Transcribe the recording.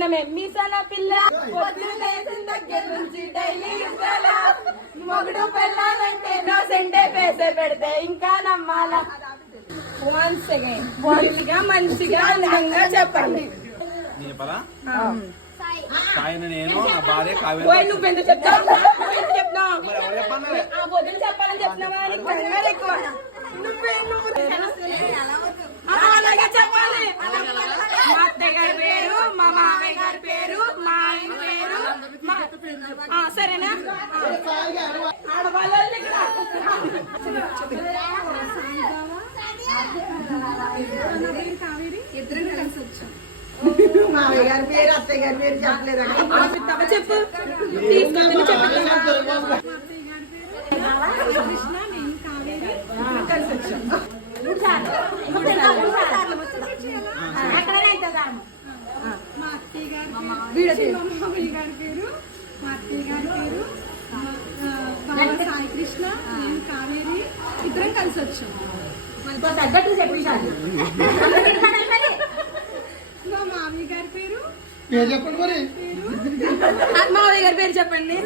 చెప్పినమే మీసాల పిల్ల పొద్దున లేచిన దగ్గర నుంచి డైలీ మొగుడు పెళ్ళాలంటే నో సెంటే పేసే పెడితే ఇంకా నమ్మాలా. వన్స్ అగైన్ మంచిగా అందంగా చెప్పండి. నువ్వెందుకు చెప్తావు? పొద్దున చెప్పాలని చెప్తున్నావా? ఎక్కువ అలాగే చెప్పాలి. మా అత్తయ్య గారి పేరు, మా మామయ్య గారి పేరు, మా ఆయన పేరు. సరేనా? ఆడవాళ్ళు ఇద్దరు కలిసి వచ్చాం. మామయ్య గారి పేరు, అత్తయ్య గారి పేరు చెప్పలేదండి. చెప్పు తీసుకొని చెప్పు. కలిసి వచ్చాం. మా అత్తయ్య గారి పేరు, మా మామయ్య గారి పేరు, మా అత్తయ్య గారి పేరు బాబా సాయి కృష్ణ, నేను కావేరి, ఇద్దరం కలిసి వచ్చాం. తగ్గట్టు చెప్పించాలి. మా మామయ్య గారి పేరు చెప్పండి. మరి మామయ్య గారి పేరు చెప్పండి.